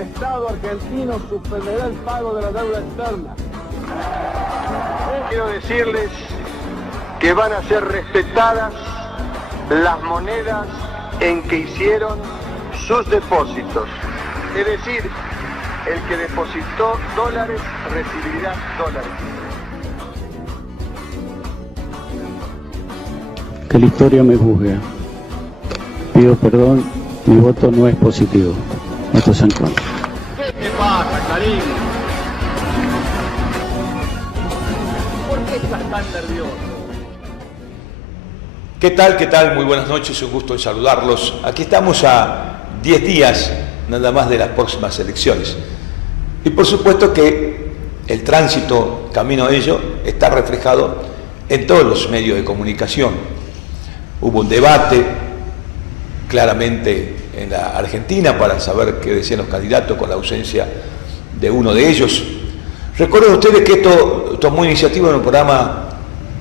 Estado argentino suspenderá el pago de la deuda externa. Quiero decirles que van a ser respetadas las monedas en que hicieron sus depósitos. Es decir, el que depositó dólares recibirá dólares. Que la historia me juzgue. Pido perdón, mi voto no es positivo. Esto es en contra. ¿Qué te pasa, Karim? ¿Por qué estás tan nervioso? ¿Qué tal? ¿Qué tal? Muy buenas noches, un gusto en saludarlos. Aquí estamos a 10 días nada más de las próximas elecciones. Y por supuesto que el tránsito camino a ello está reflejado en todos los medios de comunicación. Hubo un debate claramente en la Argentina para saber qué decían los candidatos con la ausencia de uno de ellos. Recuerden ustedes que esto tomó iniciativa en un programa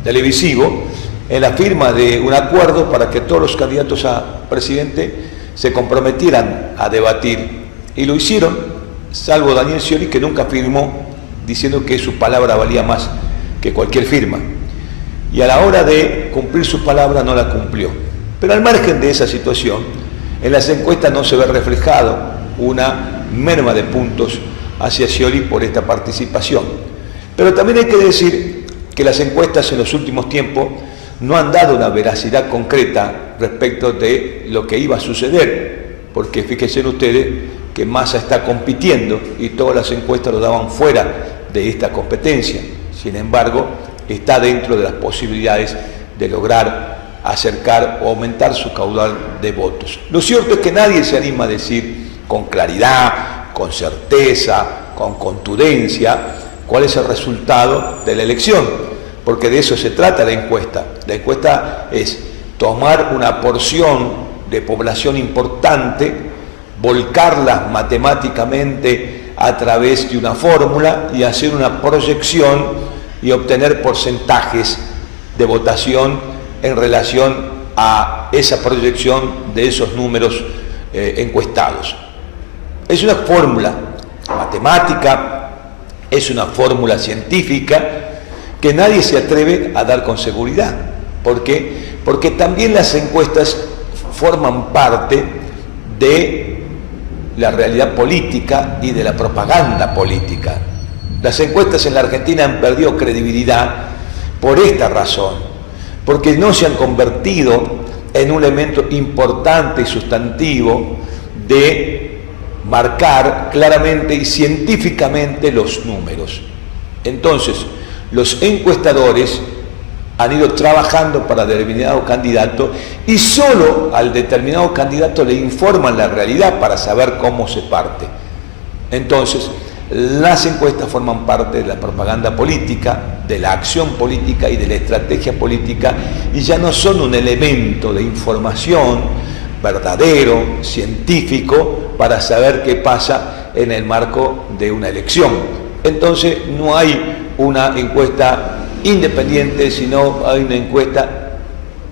televisivo en la firma de un acuerdo para que todos los candidatos a presidente se comprometieran a debatir. Y lo hicieron, salvo Daniel Scioli, que nunca firmó, diciendo que su palabra valía más que cualquier firma. Y a la hora de cumplir su palabra no la cumplió. Pero al margen de esa situación, en las encuestas no se ve reflejado una merma de puntos hacia Scioli por esta participación. Pero también hay que decir que las encuestas en los últimos tiempos no han dado una veracidad concreta respecto de lo que iba a suceder, porque fíjense ustedes que Massa está compitiendo y todas las encuestas lo daban fuera de esta competencia. Sin embargo, está dentro de las posibilidades de lograr acercar o aumentar su caudal de votos. Lo cierto es que nadie se anima a decir con claridad, con certeza, con contundencia cuál es el resultado de la elección, porque de eso se trata la encuesta. La encuesta es tomar una porción de población importante, volcarla matemáticamente a través de una fórmula y hacer una proyección y obtener porcentajes de votación en relación a esa proyección de esos números encuestados. Es una fórmula matemática, es una fórmula científica que nadie se atreve a dar con seguridad. ¿Por qué? Porque también las encuestas forman parte de la realidad política y de la propaganda política. Las encuestas en la Argentina han perdido credibilidad por esta razón, porque no se han convertido en un elemento importante y sustantivo de marcar claramente y científicamente los números. Entonces, los encuestadores han ido trabajando para determinado candidato y solo al determinado candidato le informan la realidad para saber cómo se parte. Entonces, las encuestas forman parte de la propaganda política, de la acción política y de la estrategia política y ya no son un elemento de información verdadero, científico, para saber qué pasa en el marco de una elección. Entonces no hay una encuesta independiente, sino hay una encuesta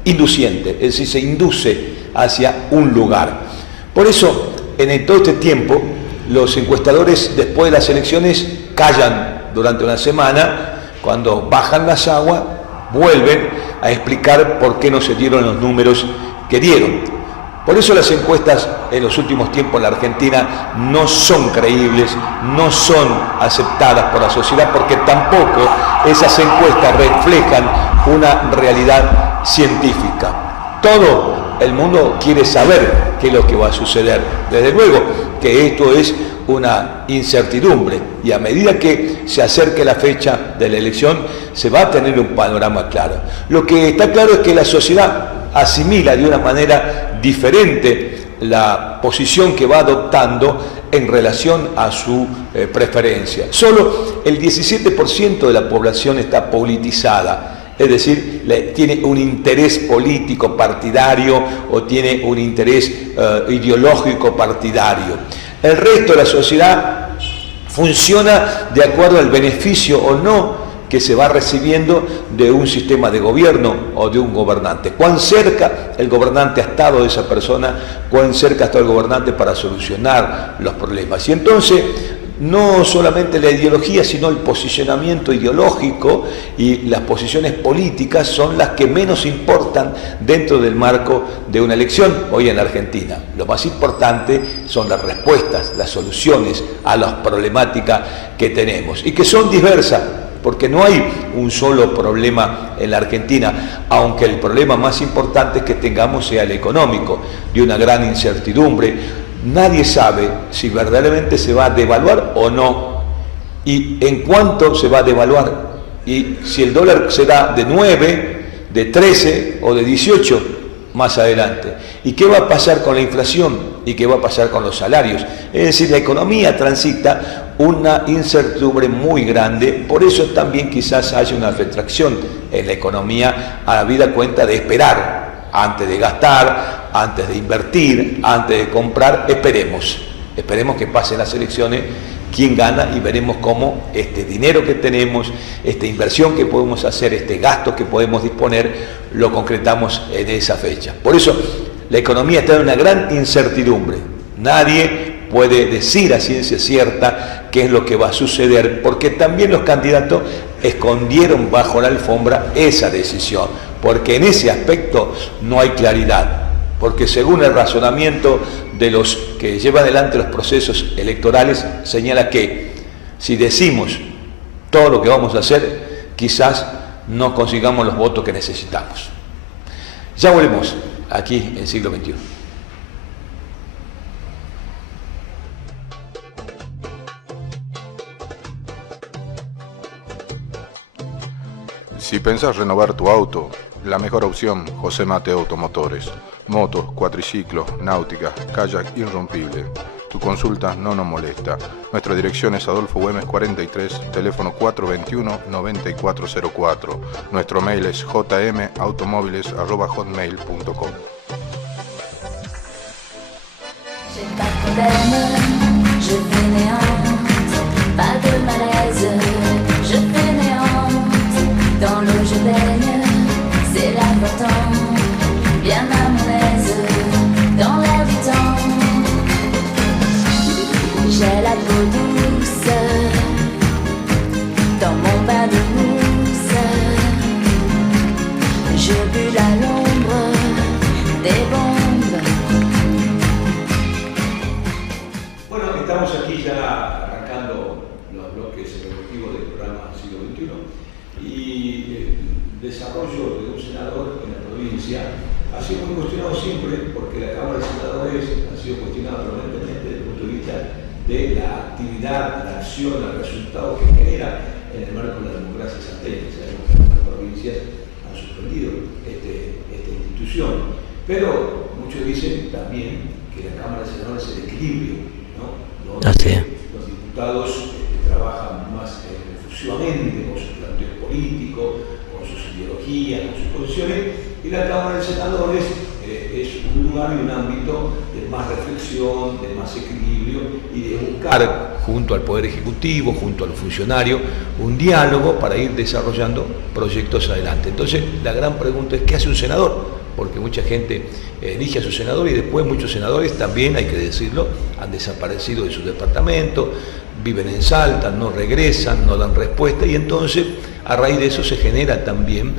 induciente, es decir, se induce hacia un lugar. Por eso, en todo este tiempo, los encuestadores después de las elecciones callan durante una semana, cuando bajan las aguas, vuelven a explicar por qué no se dieron los números que dieron. Por eso las encuestas en los últimos tiempos en la Argentina no son creíbles, no son aceptadas por la sociedad, porque tampoco esas encuestas reflejan una realidad científica. Todo el mundo quiere saber qué es lo que va a suceder. Desde luego que esto es una incertidumbre y a medida que se acerque la fecha de la elección se va a tener un panorama claro. Lo que está claro es que la sociedad asimila de una manera diferente la posición que va adoptando en relación a su preferencia. Solo el 17% de la población está politizada, es decir, tiene un interés político partidario o tiene un interés ideológico partidario. El resto de la sociedad funciona de acuerdo al beneficio o no que se va recibiendo de un sistema de gobierno o de un gobernante. Cuán cerca el gobernante ha estado de esa persona, cuán cerca ha estado el gobernante para solucionar los problemas. Y entonces, no solamente la ideología, sino el posicionamiento ideológico y las posiciones políticas son las que menos importan dentro del marco de una elección hoy en la Argentina. Lo más importante son las respuestas, las soluciones a las problemáticas que tenemos y que son diversas, porque no hay un solo problema en la Argentina, aunque el problema más importante que tengamos sea el económico, de una gran incertidumbre. Nadie sabe si verdaderamente se va a devaluar o no, y en cuánto se va a devaluar, y si el dólar será de 9, de 13 o de 18 más adelante. ¿Y qué va a pasar con la inflación? ¿Y qué va a pasar con los salarios? Es decir, la economía transita una incertidumbre muy grande, por eso también quizás haya una retracción en la economía, habida cuenta de esperar antes de gastar, antes de invertir, antes de comprar. Esperemos que pasen las elecciones, quién gana, y veremos cómo este dinero que tenemos, esta inversión que podemos hacer, este gasto que podemos disponer, lo concretamos en esa fecha. Por eso la economía está en una gran incertidumbre. Nadie puede decir a ciencia cierta qué es lo que va a suceder, porque también los candidatos escondieron bajo la alfombra esa decisión, porque en ese aspecto no hay claridad, porque según el razonamiento de los que llevan adelante los procesos electorales, señala que si decimos todo lo que vamos a hacer, quizás no consigamos los votos que necesitamos. Ya volvemos aquí en Siglo XXI. Si pensás renovar tu auto, la mejor opción, José Mateo Automotores. Motos, cuatriciclos, náutica, kayak irrompible. Tu consulta no nos molesta. Nuestra dirección es Adolfo Güemes 43, teléfono 421-9404. Nuestro mail es jmautomóviles@hotmail.com. Dans l'eau je baigne, c'est l'important, bien à mon aise, dans l'air du temps. J'ai la peau douce, dans mon bain de mousse, je bulle à l'ombre des bombes. Bueno, estamos aquí ya arrancando los bloques ejecutivos del programa Siglo XXI. Y el desarrollo de un senador en la provincia ha sido muy cuestionado siempre, porque la Cámara de Senadores ha sido cuestionada permanentemente desde el punto de vista de la actividad, la acción, el resultado que genera en el marco de la democracia salteña. Sabemos que algunas provincias han suspendido esta institución, pero muchos dicen también que la Cámara de Senadores es el equilibrio, ¿no? Donde los diputados trabajan más efusivamente con sus planteos políticos, con sus ideologías, con sus posiciones, y la Cámara de Senadores es un lugar y un ámbito de más reflexión, de más equilibrio y de buscar, junto al Poder Ejecutivo, junto a los funcionarios, un diálogo para ir desarrollando proyectos adelante. Entonces, la gran pregunta es, ¿qué hace un senador? Porque mucha gente elige a su senador y después muchos senadores también, hay que decirlo, han desaparecido de su departamento, viven en Salta, no regresan, no dan respuesta, y entonces a raíz de eso se genera también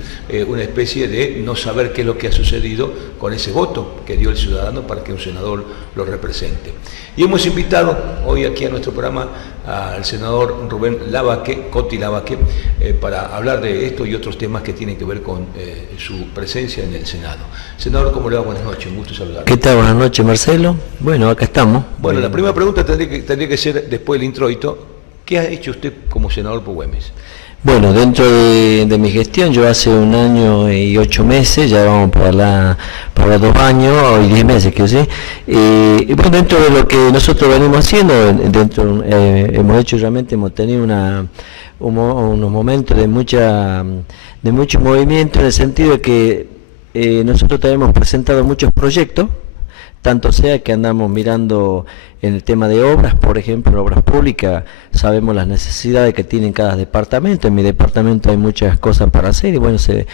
una especie de no saber qué es lo que ha sucedido con ese voto que dio el ciudadano para que un senador lo represente. Y hemos invitado hoy aquí a nuestro programa al senador Rubén Labaque, Coti Labaque, para hablar de esto y otros temas que tienen que ver con su presencia en el Senado. Senador, ¿cómo le va? Buenas noches, un gusto saludarlo. ¿Qué tal? Buenas noches, Marcelo. Bueno, acá estamos. Bueno, la primera pregunta tendría que ser, después del introito, ¿qué ha hecho usted como senador por Güemes? Bueno, dentro de mi gestión, yo hace 1 año y 8 meses, ya vamos para 2 años y 10 meses, que sé. Y bueno, dentro de lo que nosotros venimos haciendo, hemos hecho realmente, hemos tenido unos momentos de mucho movimiento, en el sentido de que nosotros hemos presentado muchos proyectos, tanto sea que andamos mirando en el tema de obras, por ejemplo, en obras públicas, sabemos las necesidades que tienen cada departamento. En mi departamento hay muchas cosas para hacer y bueno, se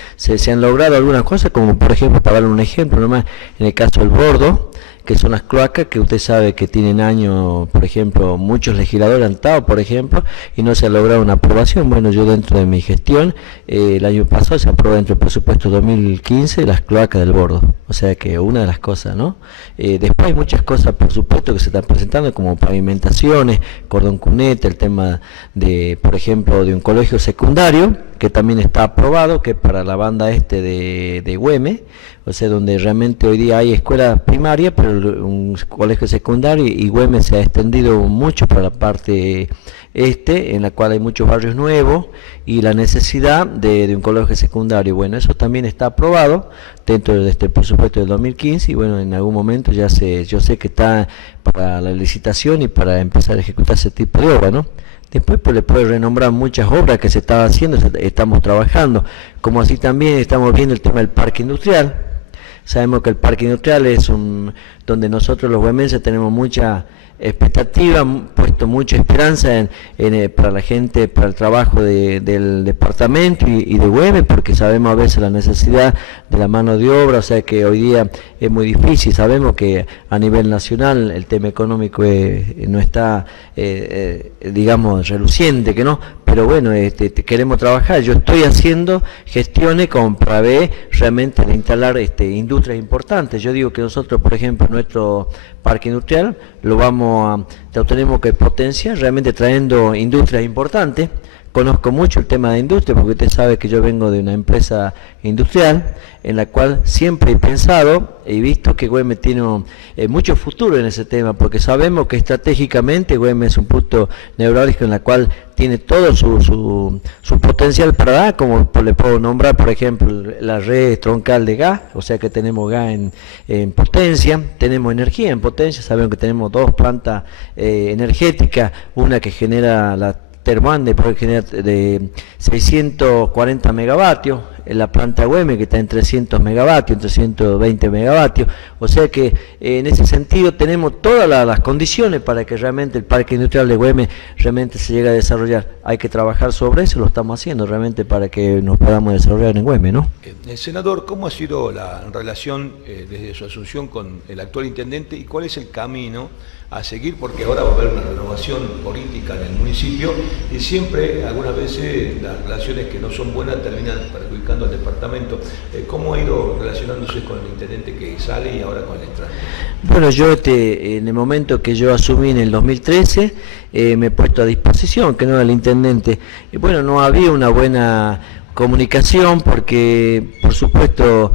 han logrado algunas cosas, como por ejemplo, para dar un ejemplo nomás, en el caso del Bordo, que son las cloacas que usted sabe que tienen años, por ejemplo, muchos legisladores han estado, por ejemplo, y no se ha logrado una aprobación. Bueno, yo dentro de mi gestión, el año pasado se aprobó dentro del presupuesto 2015 las cloacas del Bordo, o sea que una de las cosas, ¿no? Después hay muchas cosas, por supuesto, que se están presentando, como pavimentaciones, cordón cuneta, el tema de, por ejemplo, de un colegio secundario, que también está aprobado, que es para la banda de Güemes, o sea, donde realmente hoy día hay escuela primaria, pero un colegio secundario, y Güemes se ha extendido mucho para la parte en la cual hay muchos barrios nuevos, y la necesidad de un colegio secundario. Bueno, eso también está aprobado dentro de este presupuesto del 2015, y bueno, en algún momento yo sé que está para la licitación y para empezar a ejecutar ese tipo de obra, ¿no? Después pues le puedo renombrar muchas obras que se estaban haciendo, estamos trabajando, como así también estamos viendo el tema del parque industrial. Sabemos que el parque industrial es donde nosotros los güemenses tenemos mucha expectativa, puesto mucha esperanza para la gente, para el trabajo del departamento y de Güemes, porque sabemos a veces la necesidad de la mano de obra, o sea que hoy día es muy difícil. Sabemos que a nivel nacional el tema económico no está, digamos, reluciente, que no, pero bueno, queremos trabajar. Yo estoy haciendo gestiones para ver realmente de instalar industrias importantes. Yo digo que nosotros, por ejemplo, nuestro parque industrial lo tenemos que potenciar realmente trayendo industrias importantes. Conozco mucho el tema de industria, porque usted sabe que yo vengo de una empresa industrial en la cual siempre he pensado y visto que Güemes tiene mucho futuro en ese tema, porque sabemos que estratégicamente Güemes es un punto neurálgico en la cual tiene todo su potencial para dar, como le puedo nombrar, por ejemplo, la red troncal de gas, o sea que tenemos gas en potencia, tenemos energía en potencia, sabemos que tenemos dos plantas energéticas, una que genera la Termande puede generar de 640 megavatios, en la planta Güemes que está en 300 megavatios, en 320 megavatios, o sea que en ese sentido tenemos todas las condiciones para que realmente el parque industrial de Güemes realmente se llegue a desarrollar. Hay que trabajar sobre eso, lo estamos haciendo realmente para que nos podamos desarrollar en Güemes, ¿no? Senador, ¿cómo ha sido la relación desde su asunción con el actual intendente y cuál es el camino a seguir? Porque ahora va a haber una renovación política en el municipio y siempre, algunas veces, las relaciones que no son buenas terminan perjudicando al departamento. ¿Cómo ha ido relacionándose con el intendente que sale y ahora con el entrante? Bueno, yo en el momento que yo asumí en el 2013, me he puesto a disposición, que no era el intendente. Y bueno, no había una buena comunicación porque, por supuesto,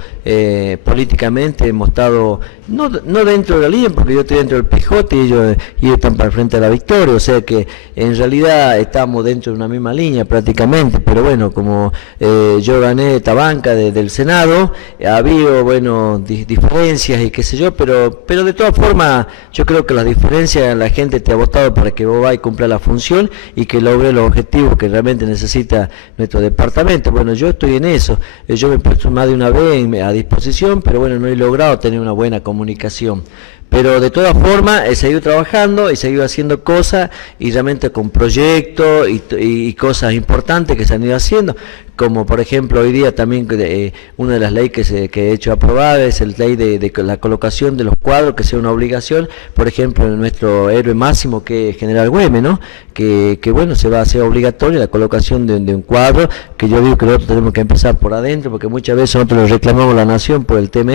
políticamente hemos estado no dentro de la línea, porque yo estoy dentro del Pijote y ellos están para el Frente a la Victoria, o sea que en realidad estamos dentro de una misma línea prácticamente, pero bueno, como yo gané esta banca del Senado, ha habido, bueno, diferencias y qué sé yo, pero de todas formas yo creo que las diferencias, la gente te ha votado para que vos vayas y cumpla la función y que logre los objetivos que realmente necesita nuestro departamento. Bueno, yo estoy en eso, yo me he puesto más de una vez a disposición, pero bueno, no he logrado tener una buena comunicación. Pero de todas formas he seguido trabajando, he seguido haciendo cosas y realmente con proyectos y cosas importantes que se han ido haciendo, como por ejemplo hoy día también una de las leyes que he hecho aprobada es la ley de la colocación de los cuadros, que sea una obligación, por ejemplo en nuestro héroe máximo que es General Güemes, ¿no? Que bueno, se va a hacer obligatoria la colocación de un cuadro, que yo digo que nosotros tenemos que empezar por adentro, porque muchas veces nosotros le reclamamos a la nación por el tema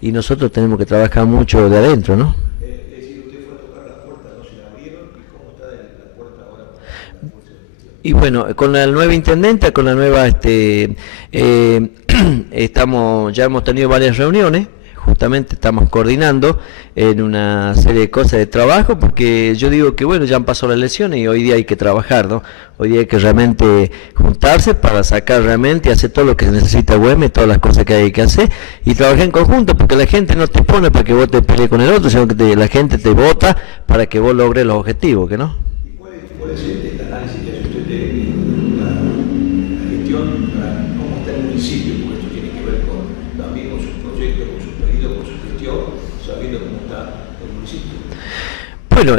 y nosotros tenemos que trabajar mucho de adentro, ¿no? Es decir, usted fue a tocar las puertas, no se la abrieron, ¿y cómo está la puerta ahora? Y bueno, con la nueva intendenta, con la nueva, ya hemos tenido varias reuniones, justamente estamos coordinando en una serie de cosas de trabajo, porque yo digo que bueno, ya han pasado las elecciones y hoy día hay que trabajar, ¿no? Hoy día hay que realmente juntarse para sacar realmente y hacer todo lo que se necesita Güemes, todas las cosas que hay que hacer y trabajar en conjunto, porque la gente no te pone para que vos te pelees con el otro, sino que la gente te vota para que vos logres los objetivos, ¿que no? ¿Y cuál es el análisis que hace usted de la gestión, cómo está el municipio? Porque esto tiene que ver también con sus proyectos, con sus pedidos, con su gestión, sabiendo cómo está municipio? Bueno,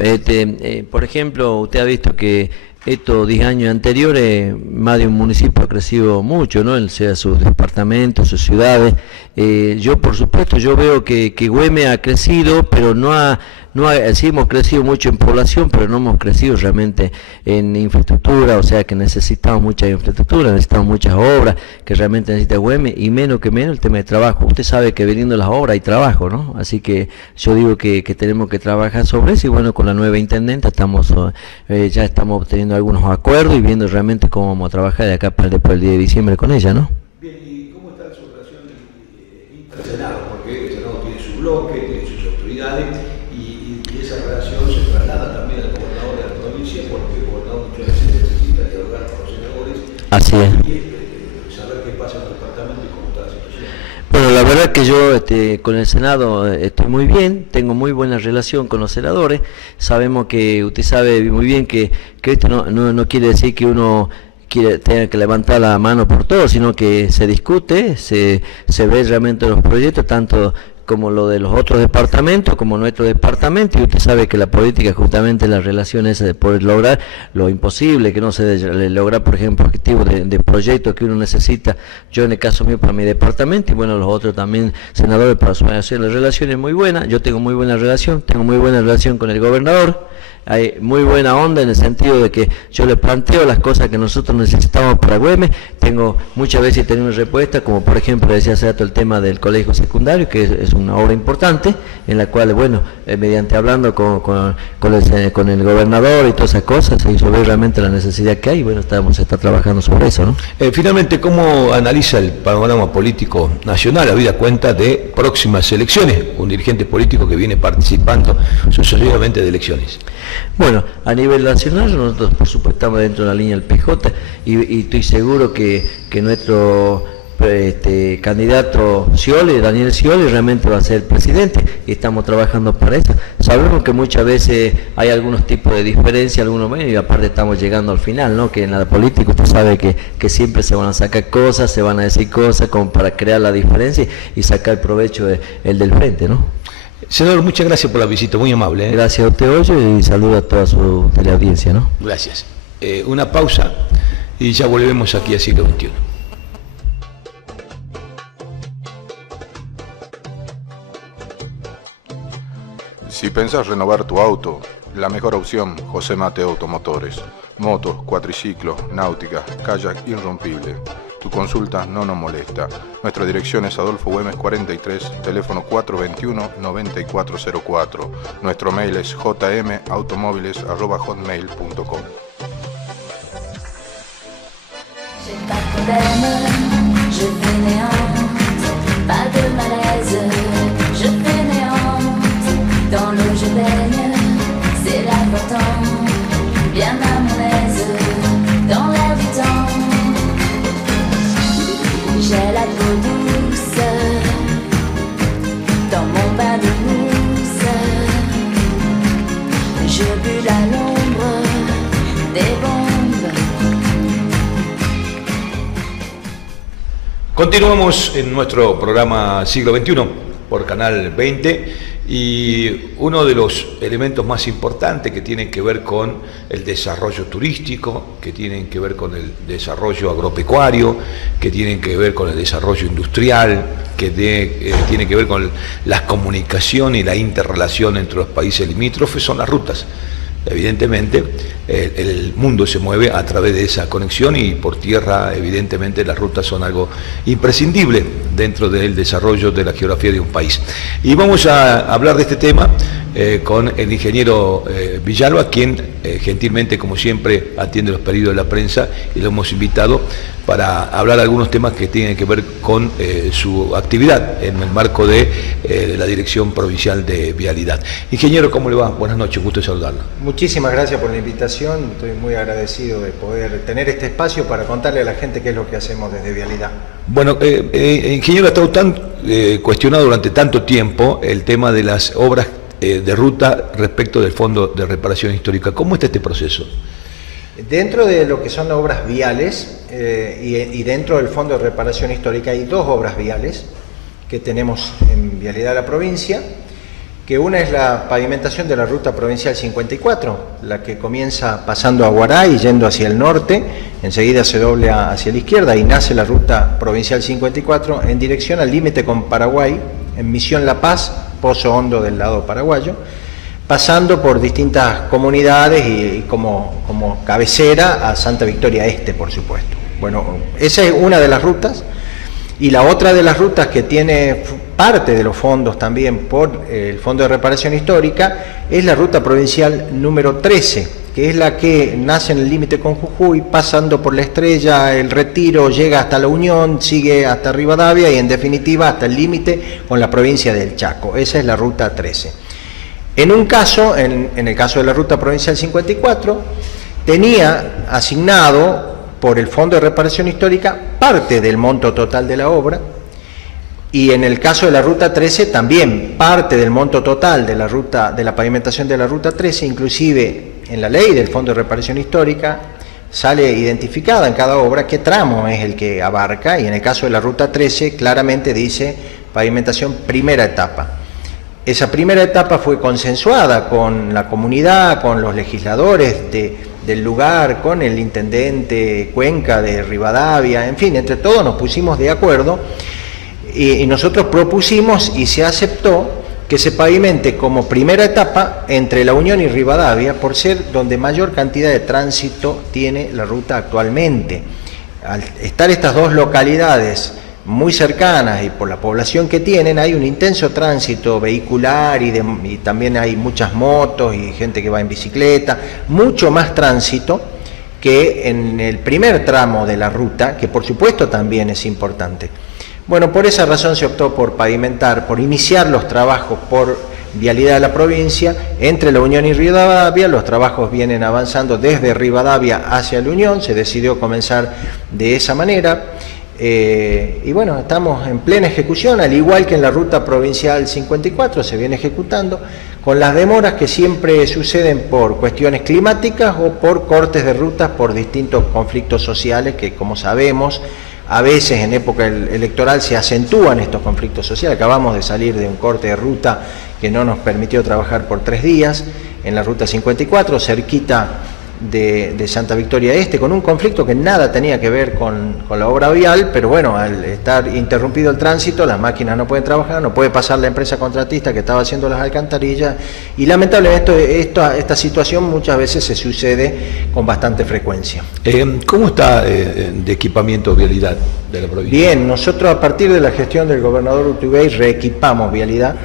por ejemplo, usted ha visto que estos 10 años anteriores, más de un municipio ha crecido mucho, ¿no? Sea sus departamentos, sus ciudades. Yo, por supuesto, yo veo que Güemes ha crecido, pero sí hemos crecido mucho en población, pero no hemos crecido realmente en infraestructura, o sea que necesitamos mucha infraestructura, necesitamos muchas obras que realmente necesita Güemes, y menos el tema de trabajo. Usted sabe que viniendo las obras hay trabajo, ¿no? Así que yo digo que tenemos que trabajar sobre eso, y bueno, con la nueva intendenta ya estamos obteniendo algunos acuerdos y viendo realmente cómo vamos a trabajar de acá para después del 10 de diciembre con ella, ¿no? Bien, ¿y cómo está su relación intra-Senado? Porque el Senado tiene su bloque, tiene sus autoridades, y esa relación se traslada también al gobernador de la provincia, porque el gobernador muchas veces necesita dialogar con los senadores. Así es. Y saber qué pasa en el departamento y cómo está la situación. Bueno, la verdad que yo con el Senado estoy muy bien, tengo muy buena relación con los senadores. Sabemos que, usted sabe muy bien que esto no quiere decir que uno tenga que levantar la mano por todo, sino que se discute, se ve realmente los proyectos, tanto como lo de los otros departamentos, como nuestro departamento, y usted sabe que la política justamente la relación esa de poder lograr lo imposible, que no se logra, por ejemplo, objetivos de proyectos que uno necesita, yo en el caso mío para mi departamento, y bueno, los otros también senadores para su relación. La relación es muy buena, yo tengo muy buena relación con el gobernador. Hay muy buena onda en el sentido de que yo le planteo las cosas que nosotros necesitamos para Güemes. Tengo muchas veces tenido respuesta, como por ejemplo decía hace rato el tema del colegio secundario, que es una obra importante, en la cual, bueno, mediante hablando con el gobernador y todas esas cosas, se hizo ver realmente la necesidad que hay, y bueno, se está trabajando sobre eso, ¿no? Finalmente, ¿cómo analiza el panorama político nacional, habida cuenta de próximas elecciones? Un dirigente político que viene participando sucesivamente de elecciones. Bueno, a nivel nacional nosotros por supuesto estamos dentro de la línea del PJ, y estoy seguro que nuestro candidato Daniel Scioli realmente va a ser presidente, y estamos trabajando para eso. Sabemos que muchas veces hay algunos tipos de diferencia, algunos menos, y aparte estamos llegando al final, ¿no? Que en la política usted sabe que siempre se van a sacar cosas, se van a decir cosas como para crear la diferencia y sacar provecho el del frente, ¿no? Senador, muchas gracias por la visita, muy amable, ¿eh? Gracias a usted, Hoyo, y saludo a toda su teleaudiencia, ¿no? Gracias. Una pausa y ya volvemos aquí a Siglo XXI. Si pensás renovar tu auto, la mejor opción, José Mateo Automotores. Motos, cuatriciclos, náuticas, kayak irrompible. Tu consulta no nos molesta. Nuestra dirección es Adolfo Güemes 43, teléfono 421-9404. Nuestro mail es jmautomóviles@hotmail.com. J'ai pas de problème, je fainéante, pas de malaise, je fainéante, dans l'eau je baigne, c'est l'important, bien à mon aise, dans l'air du temps, j'ai la peau douce, dans mon bain de mousse, je bulle à l'ombre des bombes. Continuamos en nuestro programa Siglo XXI por Canal 20, y uno de los elementos más importantes que tienen que ver con el desarrollo turístico, que tienen que ver con el desarrollo agropecuario, que tienen que ver con el desarrollo industrial, que tiene que ver con las comunicaciones y la interrelación entre los países limítrofes, son las rutas. Evidentemente, el mundo se mueve a través de esa conexión, y por tierra, evidentemente, las rutas son algo imprescindible dentro del desarrollo de la geografía de un país. Y vamos a hablar de este tema con el ingeniero Villalba, quien gentilmente, como siempre, atiende los pedidos de la prensa, y lo hemos invitado para hablar de algunos temas que tienen que ver con su actividad en el marco de la Dirección Provincial de Vialidad. Ingeniero, ¿cómo le va? Buenas noches, gusto de saludarlo. Muchísimas gracias por la invitación, estoy muy agradecido de poder tener este espacio para contarle a la gente qué es lo que hacemos desde Vialidad. Bueno, ingeniero, ha estado tan cuestionado durante tanto tiempo el tema de las obras de ruta respecto del Fondo de Reparación Histórica. ¿Cómo está este proceso? Dentro de lo que son obras viales y dentro del Fondo de Reparación Histórica hay dos obras viales que tenemos en Vialidad de la provincia. que una es la pavimentación de la ruta provincial 54, la que comienza pasando a Huaray, yendo hacia el norte, enseguida se dobla hacia la izquierda y nace la ruta provincial 54 en dirección al límite con Paraguay, en Misión La Paz, Pozo Hondo del lado paraguayo, pasando por distintas comunidades y como cabecera a Santa Victoria Este, por supuesto. Bueno, esa es una de las rutas. Y la otra de las rutas que tiene parte de los fondos también por el Fondo de Reparación Histórica es la ruta provincial número 13, que es la que nace en el límite con Jujuy, pasando por La Estrella, El Retiro, llega hasta La Unión, sigue hasta Rivadavia y en definitiva hasta el límite con la provincia del Chaco. Esa es la ruta 13. En un caso, en el caso de la ruta provincial 54, tenía asignado por el Fondo de Reparación Histórica parte del monto total de la obra, y en el caso de la ruta 13 también parte del monto total de la pavimentación de la ruta 13, inclusive en la ley del Fondo de Reparación Histórica sale identificada en cada obra qué tramo es el que abarca, y en el caso de la ruta 13 claramente dice pavimentación primera etapa. Esa primera etapa fue consensuada con la comunidad, con los legisladores del lugar, con el intendente Cuenca de Rivadavia, en fin, entre todos nos pusimos de acuerdo y nosotros propusimos y se aceptó que se pavimente como primera etapa entre La Unión y Rivadavia, por ser donde mayor cantidad de tránsito tiene la ruta actualmente. Al estar estas dos localidades muy cercanas y por la población que tienen, hay un intenso tránsito vehicular y también hay muchas motos y gente que va en bicicleta, mucho más tránsito que en el primer tramo de la ruta, que por supuesto también es importante. Bueno, por esa razón se optó por pavimentar, por iniciar los trabajos por Vialidad de la Provincia entre La Unión y Rivadavia. Los trabajos vienen avanzando desde Rivadavia hacia La Unión, se decidió comenzar de esa manera. Y bueno, estamos en plena ejecución, al igual que en la ruta provincial 54 se viene ejecutando, con las demoras que siempre suceden por cuestiones climáticas o por cortes de rutas por distintos conflictos sociales que, como sabemos, a veces en época electoral se acentúan estos conflictos sociales. Acabamos de salir de un corte de ruta que no nos permitió trabajar por 3 días en la ruta 54, cerquita de Santa Victoria Este, con un conflicto que nada tenía que ver con la obra vial, pero bueno, al estar interrumpido el tránsito, las máquinas no pueden trabajar, no puede pasar la empresa contratista que estaba haciendo las alcantarillas, y lamentablemente esta situación muchas veces se sucede con bastante frecuencia. ¿Cómo está de equipamiento vialidad de la provincia? Bien, nosotros a partir de la gestión del gobernador Urtubey reequipamos vialidad,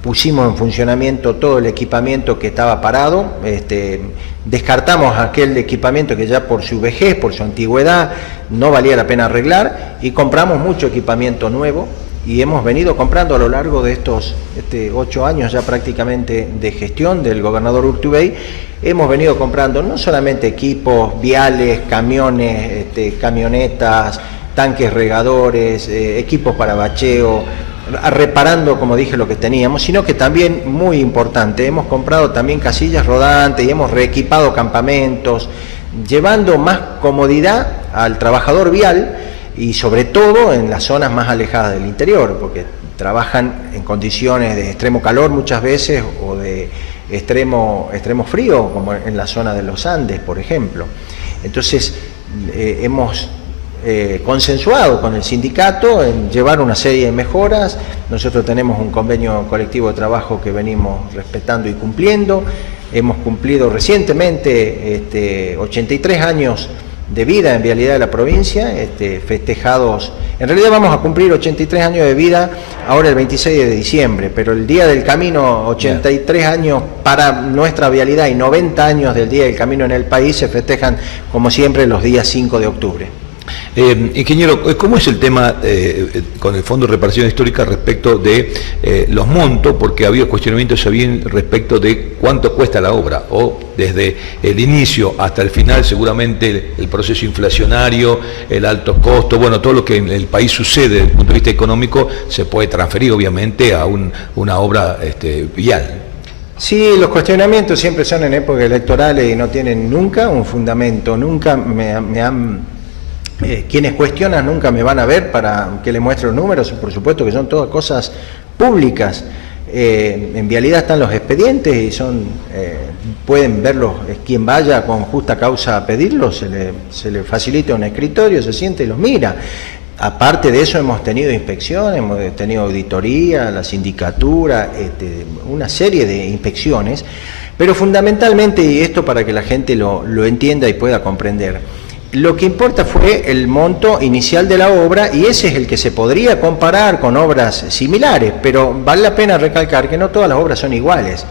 pusimos en funcionamiento todo el equipamiento que estaba parado, descartamos aquel equipamiento que ya por su vejez, por su antigüedad, no valía la pena arreglar, y compramos mucho equipamiento nuevo, y hemos venido comprando a lo largo de estos 8 años ya prácticamente de gestión del gobernador Urtubey. Hemos venido comprando no solamente equipos viales, camiones, camionetas, tanques regadores, equipos para bacheo, reparando, como dije, lo que teníamos, sino que también, muy importante, hemos comprado también casillas rodantes y hemos reequipado campamentos, llevando más comodidad al trabajador vial y sobre todo en las zonas más alejadas del interior, porque trabajan en condiciones de extremo calor muchas veces o de extremo frío, como en la zona de los Andes, por ejemplo. Entonces, hemos consensuado con el sindicato en llevar una serie de mejoras. Nosotros tenemos un convenio colectivo de trabajo que venimos respetando y cumpliendo. Hemos cumplido recientemente 83 años de vida en Vialidad de la Provincia, festejados. En realidad vamos a cumplir 83 años de vida ahora el 26 de diciembre, pero el Día del Camino, 83 años para nuestra vialidad y 90 años del Día del Camino en el país se festejan como siempre los días 5 de octubre. Ingeniero, ¿cómo es el tema con el Fondo de Reparación Histórica respecto de los montos? Porque ha habido cuestionamientos respecto de cuánto cuesta la obra, o desde el inicio hasta el final, seguramente el proceso inflacionario, el alto costo, bueno, todo lo que en el país sucede desde el punto de vista económico se puede transferir obviamente a una obra vial. Sí, los cuestionamientos siempre son en épocas electorales y no tienen nunca un fundamento, nunca me han... quienes cuestionan nunca me van a ver para que les muestre los números, por supuesto que son todas cosas públicas. En Vialidad están los expedientes y pueden verlos, quien vaya con justa causa a pedirlos, se le facilita un escritorio, se siente y los mira. Aparte de eso hemos tenido inspecciones, hemos tenido auditoría, la sindicatura, una serie de inspecciones, pero fundamentalmente, y esto para que la gente lo entienda y pueda comprender, lo que importa fue el monto inicial de la obra, y ese es el que se podría comparar con obras similares, pero vale la pena recalcar que no todas las obras son iguales.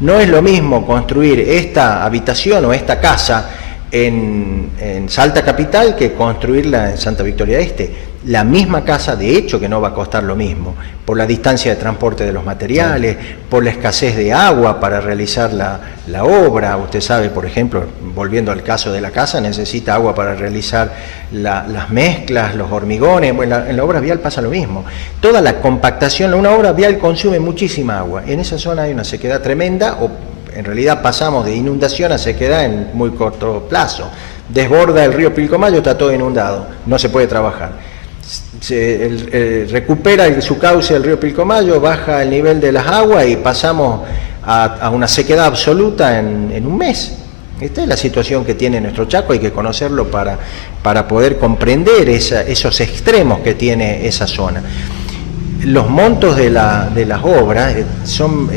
No es lo mismo construir esta habitación o esta casa en Salta Capital que construirla en Santa Victoria Este. La misma casa, de hecho, que no va a costar lo mismo, por la distancia de transporte de los materiales, por la escasez de agua para realizar la obra. Usted sabe, por ejemplo, volviendo al caso de la casa, necesita agua para realizar las mezclas, los hormigones. Bueno, en la obra vial pasa lo mismo. Toda la compactación, una obra vial consume muchísima agua. En esa zona hay una sequedad tremenda, o en realidad pasamos de inundación a sequedad en muy corto plazo. Desborda el río Pilcomayo, está todo inundado, no se puede trabajar. Recupera su cauce el río Pilcomayo, baja el nivel de las aguas y pasamos a una sequedad absoluta en un mes. Esta es la situación que tiene nuestro Chaco, hay que conocerlo para poder comprender esos extremos que tiene esa zona. Los montos de las obras son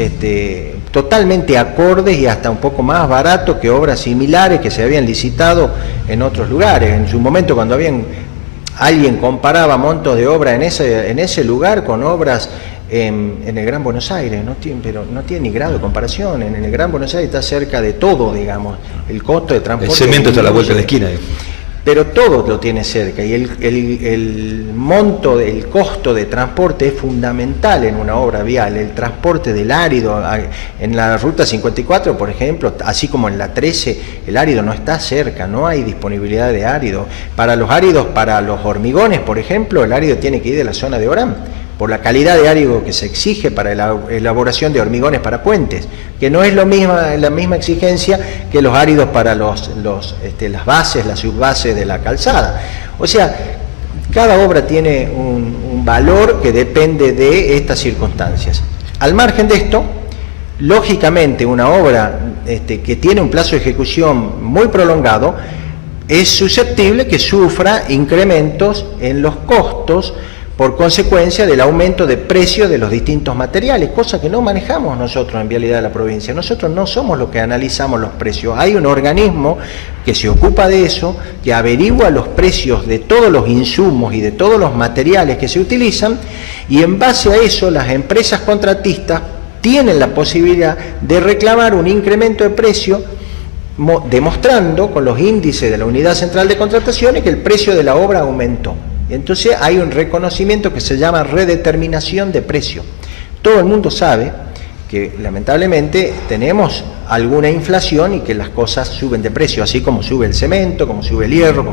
totalmente acordes y hasta un poco más baratos que obras similares que se habían licitado en otros lugares. En su momento, cuando alguien comparaba montos de obra en ese lugar con obras en el Gran Buenos Aires, pero no tiene ni grado de comparación. En el Gran Buenos Aires está cerca de todo, digamos, el costo de transporte. El cemento está a la vuelta de la esquina. Pero todo lo tiene cerca, y el monto, el costo de transporte es fundamental en una obra vial. El transporte del árido, en la ruta 54, por ejemplo, así como en la 13, el árido no está cerca, no hay disponibilidad de árido. Para los áridos, para los hormigones, por ejemplo, el árido tiene que ir de la zona de Orán, por la calidad de árido que se exige para la elaboración de hormigones para puentes, que no es la misma exigencia que los áridos para las bases, las subbases de la calzada. O sea, cada obra tiene un valor que depende de estas circunstancias. Al margen de esto, lógicamente una obra que tiene un plazo de ejecución muy prolongado es susceptible que sufra incrementos en los costos por consecuencia del aumento de precios de los distintos materiales, cosa que no manejamos nosotros en Vialidad de la provincia. Nosotros no somos los que analizamos los precios. Hay un organismo que se ocupa de eso, que averigua los precios de todos los insumos y de todos los materiales que se utilizan, y en base a eso las empresas contratistas tienen la posibilidad de reclamar un incremento de precio, demostrando con los índices de la Unidad Central de Contrataciones que el precio de la obra aumentó. Entonces hay un reconocimiento que se llama redeterminación de precio. Todo el mundo sabe que lamentablemente tenemos alguna inflación y que las cosas suben de precio, así como sube el cemento, como sube el hierro.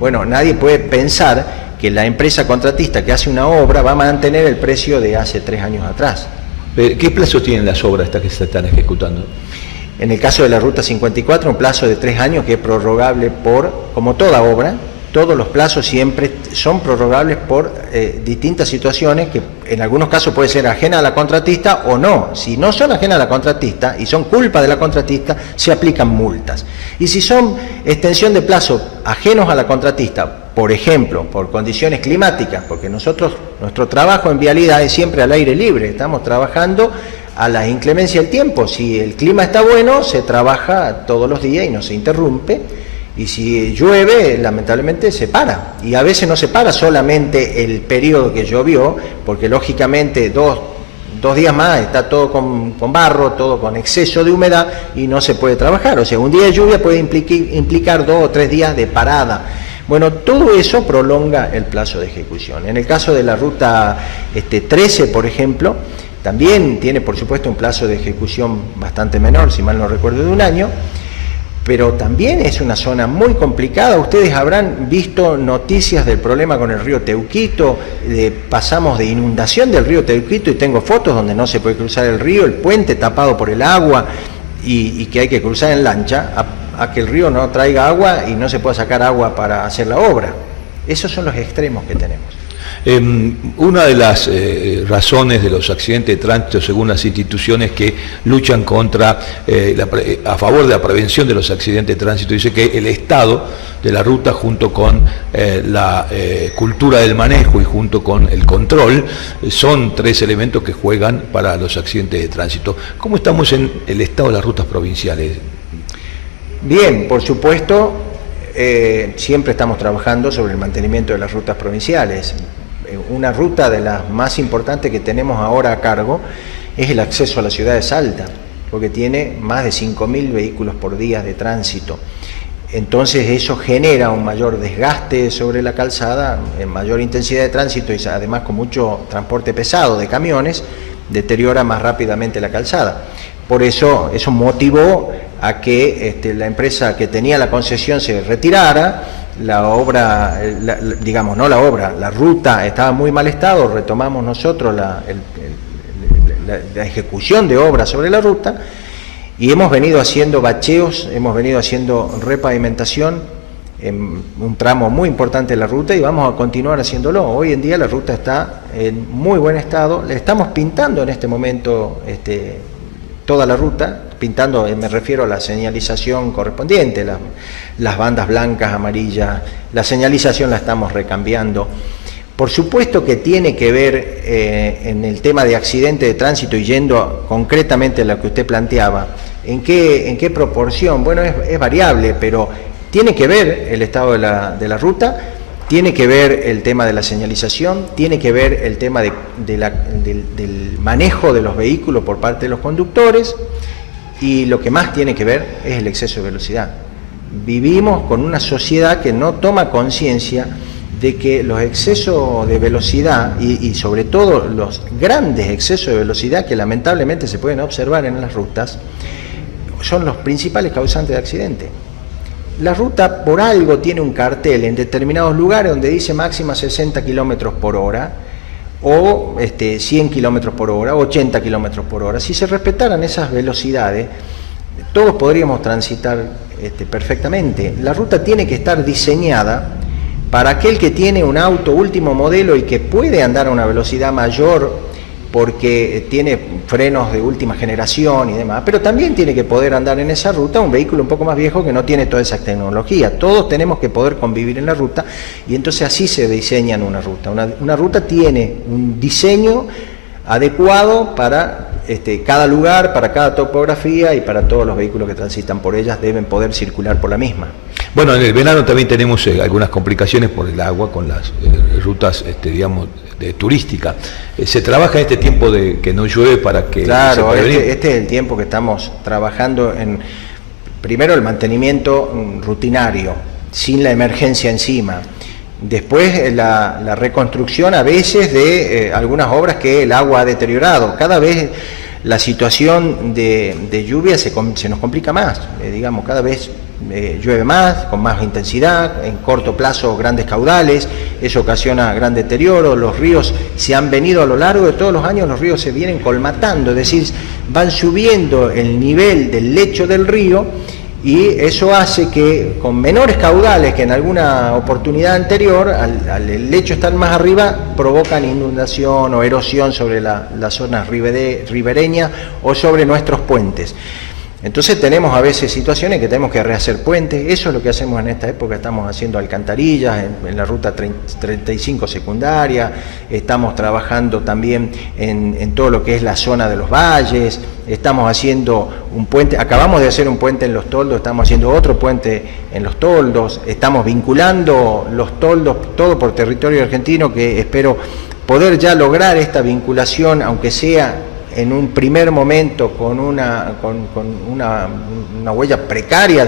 Bueno, nadie puede pensar que la empresa contratista que hace una obra va a mantener el precio de hace 3 años atrás. ¿Qué plazo tienen las obras estas que se están ejecutando? En el caso de la Ruta 54, un plazo de 3 años que es prorrogable como toda obra. Todos los plazos siempre son prorrogables por distintas situaciones que en algunos casos puede ser ajena a la contratista o no. Si no son ajenas a la contratista y son culpa de la contratista, se aplican multas. Y si son extensión de plazo ajenos a la contratista, por ejemplo, por condiciones climáticas, porque nuestro trabajo en vialidad es siempre al aire libre, estamos trabajando a la inclemencia del tiempo. Si el clima está bueno, se trabaja todos los días y no se interrumpe. Y si llueve, lamentablemente se para. Y a veces no se para solamente el periodo que llovió, porque lógicamente dos días más está todo con barro, todo con exceso de humedad y no se puede trabajar. O sea, un día de lluvia puede implicar 2 o 3 días de parada. Bueno, todo eso prolonga el plazo de ejecución. En el caso de la ruta 13, por ejemplo, también tiene por supuesto un plazo de ejecución bastante menor, si mal no recuerdo, de 1 año. Pero también es una zona muy complicada. Ustedes habrán visto noticias del problema con el río Teuquito, pasamos de inundación del río Teuquito y tengo fotos donde no se puede cruzar el río, el puente tapado por el agua y que hay que cruzar en lancha, a que el río no traiga agua y no se pueda sacar agua para hacer la obra. Esos son los extremos que tenemos. Una de las razones de los accidentes de tránsito, según las instituciones que luchan contra, a favor de la prevención de los accidentes de tránsito, dice que el estado de la ruta junto con la cultura del manejo y junto con el control son tres elementos que juegan para los accidentes de tránsito. ¿Cómo estamos en el estado de las rutas provinciales? Bien, por supuesto, siempre estamos trabajando sobre el mantenimiento de las rutas provinciales. Una ruta de las más importantes que tenemos ahora a cargo es el acceso a la ciudad de Salta, porque tiene más de 5.000 vehículos por día de tránsito. Entonces eso genera un mayor desgaste sobre la calzada, mayor intensidad de tránsito y además con mucho transporte pesado de camiones, deteriora más rápidamente la calzada. Por eso motivó a que la empresa que tenía la concesión se retirara. La obra, la ruta estaba en muy mal estado, retomamos nosotros la ejecución de obras sobre la ruta y hemos venido haciendo bacheos, hemos venido haciendo repavimentación en un tramo muy importante de la ruta y vamos a continuar haciéndolo. Hoy en día la ruta está en muy buen estado, le estamos pintando en este momento toda la ruta, pintando, me refiero a la señalización correspondiente, las bandas blancas, amarillas, la señalización la estamos recambiando. Por supuesto que tiene que ver en el tema de accidente de tránsito y yendo concretamente a lo que usted planteaba, ¿en qué proporción? Bueno, es variable, pero tiene que ver el estado de la ruta, tiene que ver el tema de la señalización, tiene que ver el tema del manejo de los vehículos por parte de los conductores y lo que más tiene que ver es el exceso de velocidad. Vivimos con una sociedad que no toma conciencia de que los excesos de velocidad y sobre todo los grandes excesos de velocidad que lamentablemente se pueden observar en las rutas son los principales causantes de accidentes. La ruta por algo tiene un cartel en determinados lugares donde dice máxima 60 kilómetros por hora o 100 kilómetros por hora, 80 kilómetros por hora. Si se respetaran esas velocidades, todos podríamos transitar perfectamente. La ruta tiene que estar diseñada para aquel que tiene un auto último modelo y que puede andar a una velocidad mayor porque tiene frenos de última generación y demás, pero también tiene que poder andar en esa ruta un vehículo un poco más viejo que no tiene toda esa tecnología. Todos tenemos que poder convivir en la ruta y entonces así se diseña una ruta. Una ruta tiene un diseño adecuado para cada lugar, para cada topografía y para todos los vehículos que transitan por ellas deben poder circular por la misma. Bueno, en el verano también tenemos algunas complicaciones por el agua con las rutas, turísticas. ¿Se trabaja en este tiempo de que no llueve para que... Claro, este es el tiempo que estamos trabajando en, primero, el mantenimiento rutinario, sin la emergencia encima. Después la reconstrucción a veces de algunas obras que el agua ha deteriorado. Cada vez la situación de lluvia se nos complica más, cada vez llueve más, con más intensidad, en corto plazo grandes caudales, eso ocasiona gran deterioro, los ríos se han venido a lo largo de todos los años, los ríos se vienen colmatando, es decir, van subiendo el nivel del lecho del río y eso hace que con menores caudales que en alguna oportunidad anterior, al lecho estar más arriba, provocan inundación o erosión sobre las zonas ribereñas o sobre nuestros puentes. Entonces tenemos a veces situaciones que tenemos que rehacer puentes, eso es lo que hacemos en esta época, estamos haciendo alcantarillas en la ruta 35 secundaria, estamos trabajando también en todo lo que es la zona de los valles, estamos haciendo un puente, acabamos de hacer un puente en Los Toldos, estamos haciendo otro puente en Los Toldos, estamos vinculando Los Toldos, todo por territorio argentino, que espero poder ya lograr esta vinculación, aunque sea en un primer momento con una huella precaria,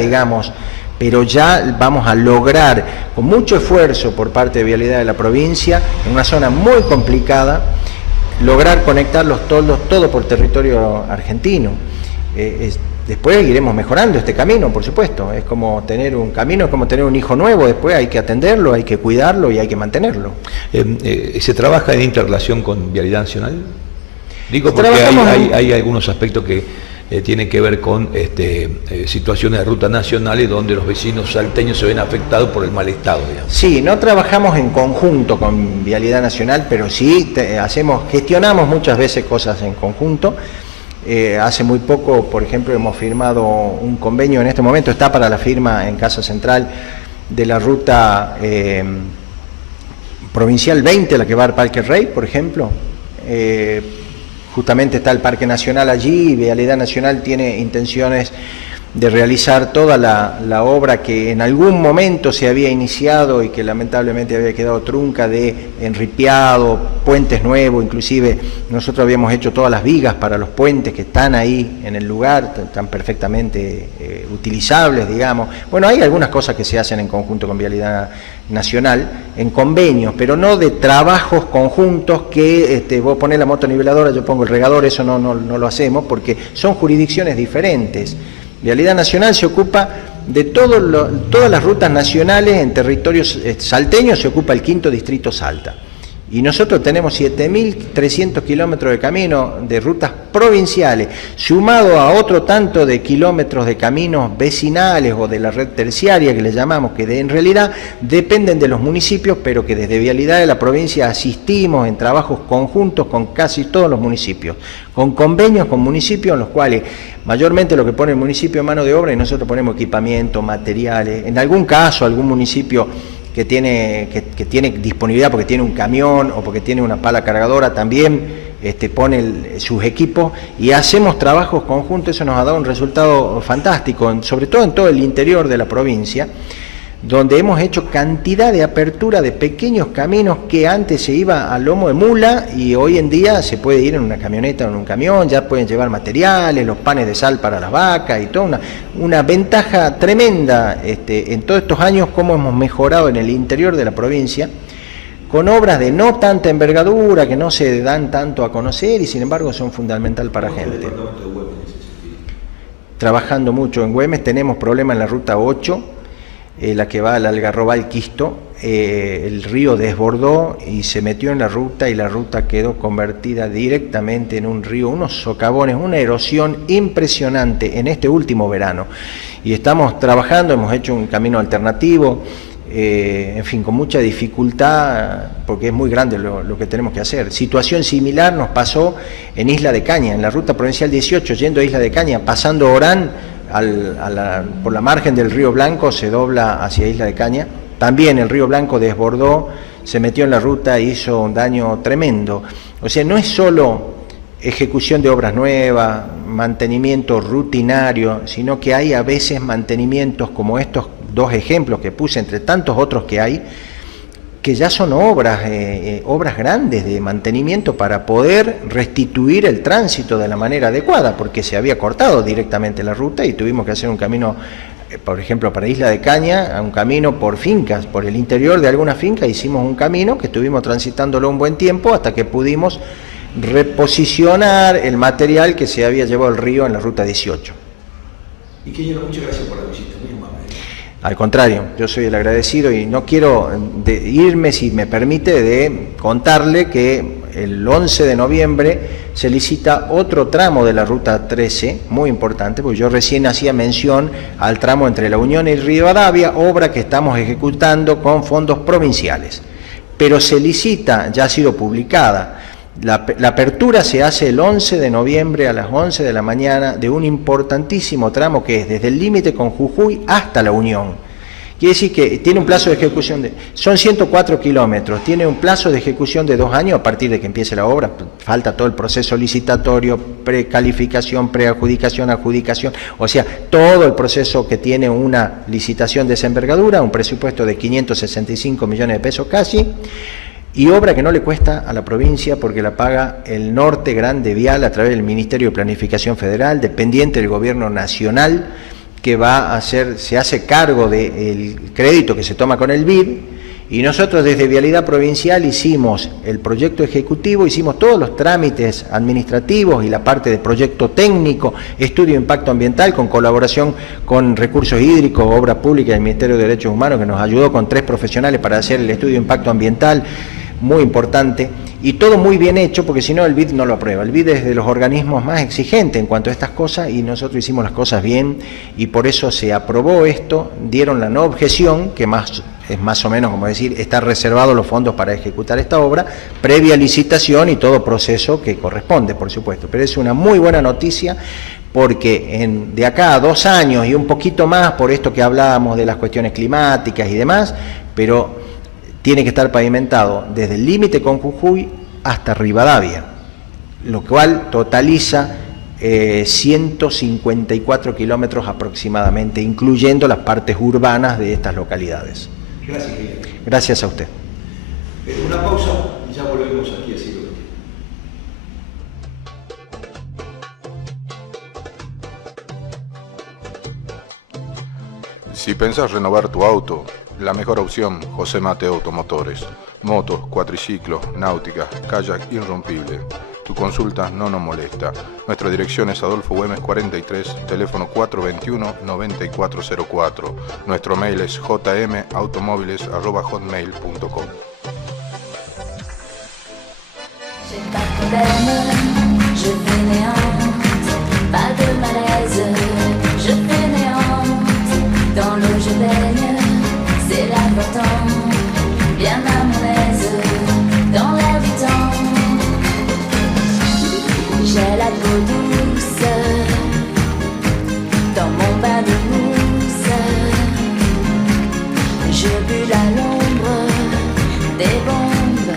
pero ya vamos a lograr, con mucho esfuerzo por parte de Vialidad de la provincia, en una zona muy complicada, lograr conectar Los Toldos todo por territorio argentino. Después iremos mejorando este camino, por supuesto, es como tener un camino, es como tener un hijo nuevo, después hay que atenderlo, hay que cuidarlo y hay que mantenerlo. ¿Se trabaja en interrelación con Vialidad Nacional? Digo porque hay algunos aspectos que tiene que ver con situaciones de rutas nacionales donde los vecinos salteños se ven afectados por el mal estado, digamos. Sí, no trabajamos en conjunto con Vialidad Nacional, pero sí gestionamos muchas veces cosas en conjunto. Hace muy poco, por ejemplo, hemos firmado un convenio, en este momento está para la firma en Casa Central, de la ruta provincial 20, la que va al Parque Rey, por ejemplo. Justamente está el Parque Nacional allí y Vialidad Nacional tiene intenciones de realizar toda la obra que en algún momento se había iniciado y que lamentablemente había quedado trunca, de enripiado, puentes nuevos, inclusive nosotros habíamos hecho todas las vigas para los puentes que están ahí en el lugar, están perfectamente utilizables, digamos. Bueno, hay algunas cosas que se hacen en conjunto con Vialidad Nacional, en convenios, pero no de trabajos conjuntos que vos ponés la motoniveladora, yo pongo el regador, eso no lo hacemos porque son jurisdicciones diferentes. Vialidad Nacional se ocupa de todas las rutas nacionales en territorios salteños, se ocupa el 5º Distrito Salta. Y nosotros tenemos 7.300 kilómetros de camino de rutas provinciales, sumado a otro tanto de kilómetros de caminos vecinales o de la red terciaria que le llamamos, que en realidad dependen de los municipios, pero que desde Vialidad de la provincia asistimos en trabajos conjuntos con casi todos los municipios, con convenios con municipios en los cuales mayormente lo que pone el municipio en mano de obra y nosotros ponemos equipamiento, materiales, en algún caso algún municipio que tiene disponibilidad porque tiene un camión o porque tiene una pala cargadora, también pone sus equipos y hacemos trabajos conjuntos. Eso nos ha dado un resultado fantástico, sobre todo en todo el interior de la provincia, donde hemos hecho cantidad de apertura de pequeños caminos que antes se iba a lomo de mula y hoy en día se puede ir en una camioneta o en un camión, ya pueden llevar materiales, los panes de sal para las vacas y toda una ventaja tremenda en todos estos años, cómo hemos mejorado en el interior de la provincia, con obras de no tanta envergadura, que no se dan tanto a conocer y sin embargo son fundamental para la gente. Trabajando mucho en Güemes, tenemos problemas en la ruta 8, la que va al Algarrobal Quisto, el río desbordó y se metió en la ruta y la ruta quedó convertida directamente en un río, unos socavones, una erosión impresionante en este último verano. Y estamos trabajando, hemos hecho un camino alternativo, en fin, con mucha dificultad porque es muy grande lo que tenemos que hacer. Situación similar nos pasó en Isla de Caña, en la ruta provincial 18, yendo a Isla de Caña, pasando Orán, por la margen del río Blanco se dobla hacia Isla de Caña. También el río Blanco desbordó, se metió en la ruta e hizo un daño tremendo. O sea, no es solo ejecución de obras nuevas, mantenimiento rutinario, sino que hay a veces mantenimientos como estos dos ejemplos que puse entre tantos otros que hay, que ya son obras grandes de mantenimiento para poder restituir el tránsito de la manera adecuada, porque se había cortado directamente la ruta y tuvimos que hacer un camino, por ejemplo, para Isla de Caña, un camino por fincas, por el interior de alguna finca, hicimos un camino que estuvimos transitándolo un buen tiempo hasta que pudimos reposicionar el material que se había llevado el río en la ruta 18. Ingeniero, muchas gracias por la visita, muy amable. Al contrario, yo soy el agradecido y no quiero irme, si me permite, de contarle que el 11 de noviembre se licita otro tramo de la ruta 13, muy importante, porque yo recién hacía mención al tramo entre La Unión y Rivadavia, obra que estamos ejecutando con fondos provinciales. Pero se licita, ya ha sido publicada, la apertura se hace el 11 de noviembre a las 11 de la mañana de un importantísimo tramo que es desde el límite con Jujuy hasta La Unión. Quiere decir que tiene un plazo de ejecución son 104 kilómetros, tiene un plazo de ejecución de 2 años a partir de que empiece la obra. Falta todo el proceso licitatorio, precalificación, preadjudicación, adjudicación, o sea, todo el proceso que tiene una licitación de esa envergadura, un presupuesto de 565 millones de pesos casi. Y obra que no le cuesta a la provincia porque la paga el Norte Grande Vial a través del Ministerio de Planificación Federal, dependiente del Gobierno Nacional, que se hace cargo del crédito que se toma con el BID, y nosotros desde Vialidad Provincial hicimos el proyecto ejecutivo, hicimos todos los trámites administrativos y la parte de proyecto técnico, estudio de impacto ambiental, con colaboración con Recursos Hídricos, Obra Pública y el Ministerio de Derechos Humanos, que nos ayudó con 3 profesionales para hacer el estudio de impacto ambiental. muy importante, y todo muy bien hecho, porque si no el BID no lo aprueba. El BID es de los organismos más exigentes en cuanto a estas cosas, y nosotros hicimos las cosas bien, y por eso se aprobó esto, dieron la no objeción, que es más o menos como decir, está reservados los fondos para ejecutar esta obra, previa licitación y todo proceso que corresponde, por supuesto. Pero es una muy buena noticia, porque de acá a 2 años y un poquito más, por esto que hablábamos de las cuestiones climáticas y demás, pero tiene que estar pavimentado desde el límite con Jujuy hasta Rivadavia, lo cual totaliza 154 kilómetros aproximadamente, incluyendo las partes urbanas de estas localidades. Gracias, Miguel. Gracias a usted. Una pausa y ya volvemos aquí a Siglo XX. Si pensás renovar tu auto, la mejor opción, José Mateo Automotores. Motos, cuatriciclos, náuticas, kayak irrompible. Tu consulta no nos molesta. Nuestra dirección es Adolfo Güemes 43, teléfono 421-9404. Nuestro mail es jmautomóviles@hotmail.com. Je fainéante, pas de malaise, je fainéante, dans l'eau je baigne, c'est l'important, bien à mon aise, dans l'air du temps, j'ai la peau douce, dans mon bain de mousse, je bus à l'ombre des bombes.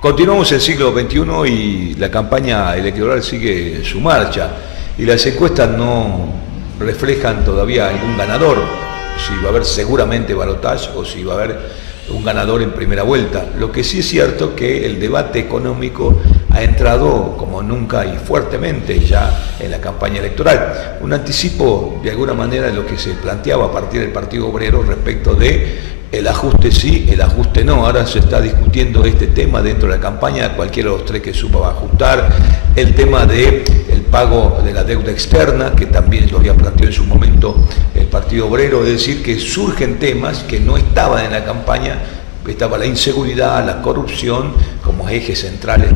Continuamos el siglo XXI y la campaña electoral sigue su marcha y las encuestas no reflejan todavía algún ganador, si va a haber seguramente balotaje o si va a haber un ganador en primera vuelta. Lo que sí es cierto que el debate económico ha entrado como nunca y fuertemente ya en la campaña electoral. Un anticipo de alguna manera de lo que se planteaba a partir del Partido Obrero respecto de el ajuste sí, el ajuste no. Ahora se está discutiendo este tema dentro de la campaña, cualquiera de los tres que suba va a ajustar. El tema del pago de la deuda externa, que también lo había planteado en su momento el Partido Obrero, es decir, que surgen temas que no estaban en la campaña, estaba la inseguridad, la corrupción como ejes centrales